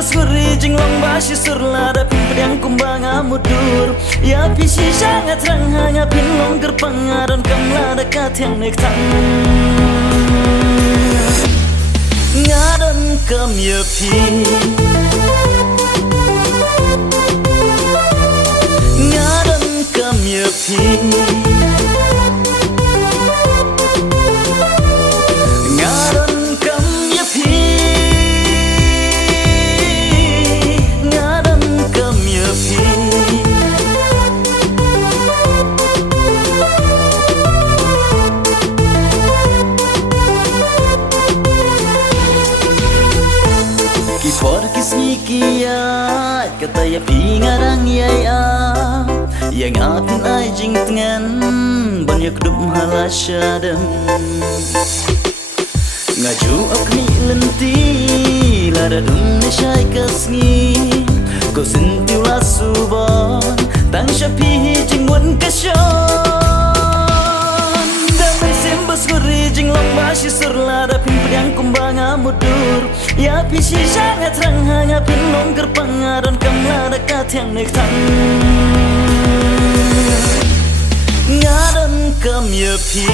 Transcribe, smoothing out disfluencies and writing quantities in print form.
suri jing long bashi surla da pin pedang kumbang amudur ya pisi sangat rang hanya pin long gerpangaron kamla da katyang nek tang ngadon kam ya pi ngadon kam ya pi kata ya pingarang ya yang apin ai jing tengan banyak dup halasyadam ngaju akmi lenti lara dum syai kasngi ko sentiu la subon tang syapi jing wan kasyon damai sembas guri jing long bashi surla da pin pedang kumbang amudur ya pisi sangat rang hanya pin long gerpangaron kamla da katyang nek tang ngadon kam ya pi